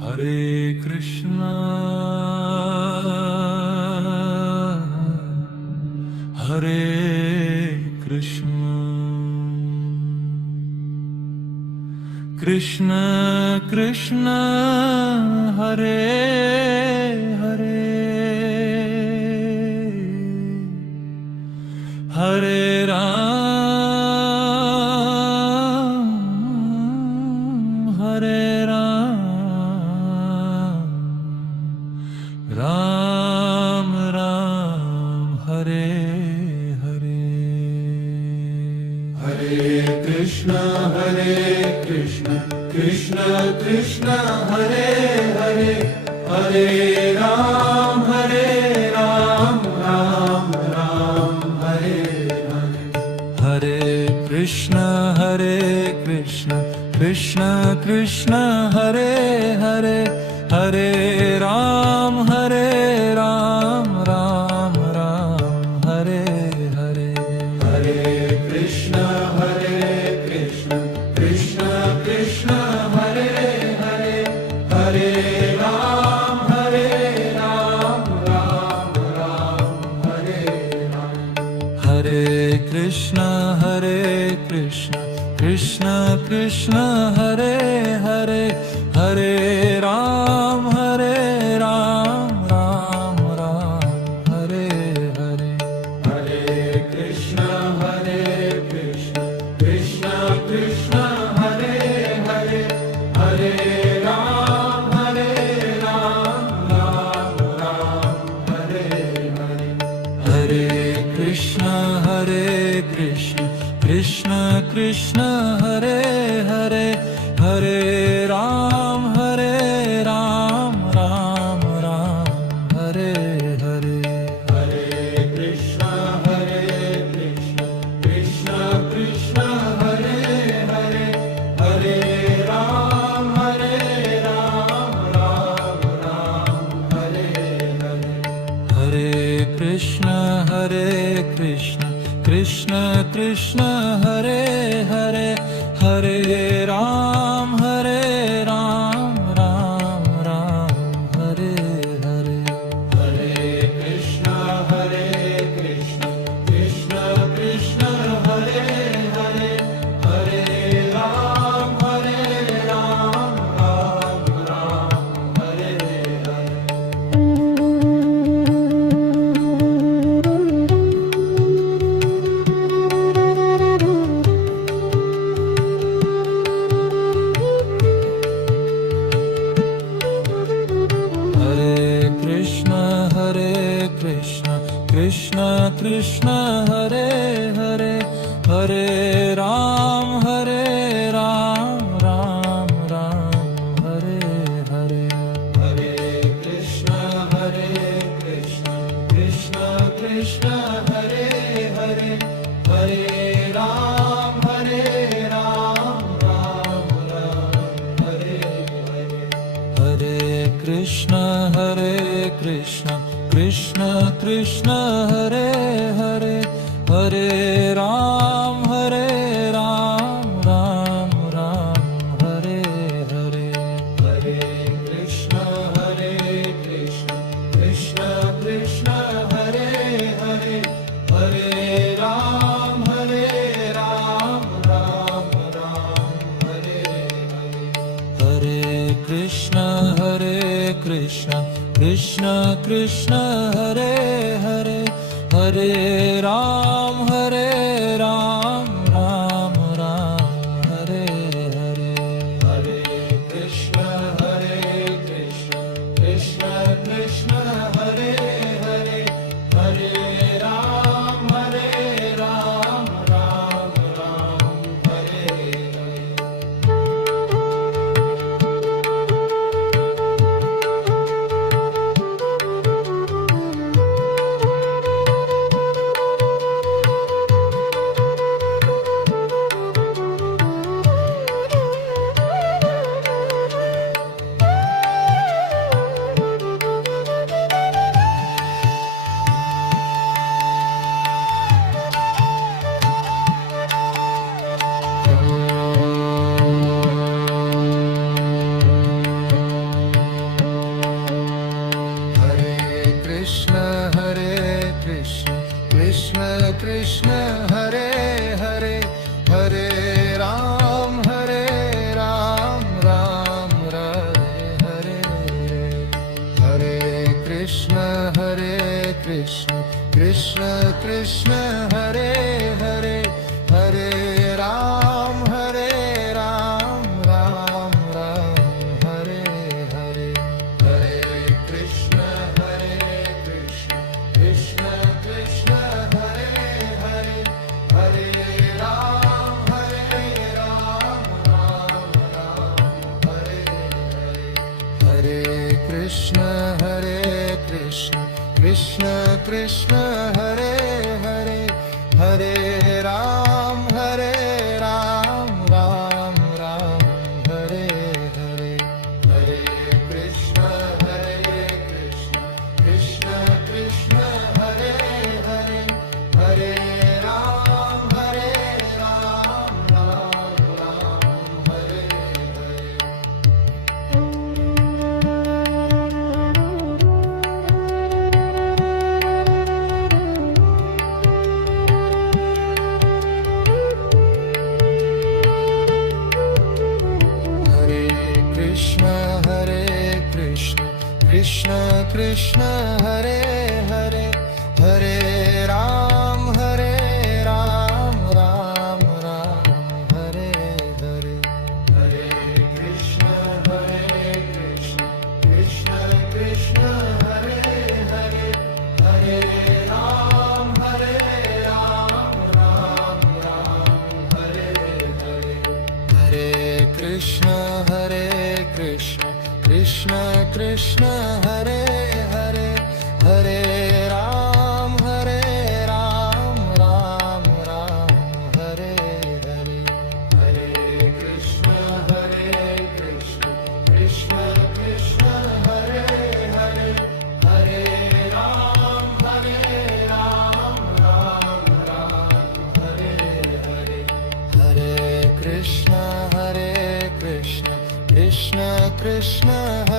Hare Krishna, Hare Krishna, Krishna Krishna, Hare Hare, Hare Ram, Hare Ram, Ram Ram, Hare Hare. Hare Krishna, Krishna Krishna, Hare Hare, Hare Ram, Ram Ram, Hare Hare. Hare Krishna, Krishna Krishna, Hare Hare, Hare Ram, Ram Ram, Hare Hare. Hare Krishna, Krishna Krishna, Hare Hare, Hare Ram, Ram Ram, Hare Hare. Hare Krishna, Krishna Krishna, Hare Hare, Hare Ram, Ram Ram, Hare Hare. Hare Krishna, Krishna Krishna, Hare Hare, Hare Ram, Ram Ram, Hare Hare. Hare Krishna, Krishna Krishna, Hare Hare, Hare Ram, Ram Ram, Hare Hare. Hare Krishna, Krishna Krishna, Hare Hare, Hare Ram, Ram Hare Hare. Hare Krishna, Krishna Krishna, Hare Hare, Hare Ram, Ram Hare Hare. Hare Krishna, Krishna Krishna, Hare Hare, Hare Ram, Ram Hare Hare. Krishna Krishna, Hare Hare, Hare Ram, Ram Hare Hare. Hare Krishna, Krishna Krishna, Hare Hare, Hare Ram, Ram Hare Hare. Hare Krishna, Krishna Krishna, Hare Hare, Hare Ram, Ram Hare Hare. Hare Krishna, Krishna Krishna, Hare Hare, Hare Ram, Ram Hare Hare. Hare Krishna, Krishna Krishna, Hare Hare, Hare Ram, Ram Hare Hare. Hare Krishna, Krishna Krishna, Hare Hare, Hare Ram, Ram Hare Hare. Hare Hare Hare Ram Ram Ram Hare Hare Krishna Krishna Krishna Hare Hare Hare Ram Ram Ram Hare Hare Hare Krishna Krishna Krishna Hare Hare Hare Ram Ram Ram Hare Hare Krishna Krishna Krishna Hare Hare Hare Ram Ram Ram Hare Hare Hare Krishna Krishna Krishna Hare Hare Hare Ram Ram Ram Hare Hare Krishna Krishna Hare Hare Hare Ram Ram Ram Hare Hare Hare Krishna Krishna Krishna Hare Hare Hare Ram Ram Hare Hare Hare Krishna Krishna Krishna Hare Hare Hare Ram Ram Hare Hare Hare Krishna Krishna Krishna Hare Hare Hare Ram Ram Hare Hare Hare Krishna Krishna Krishna Hare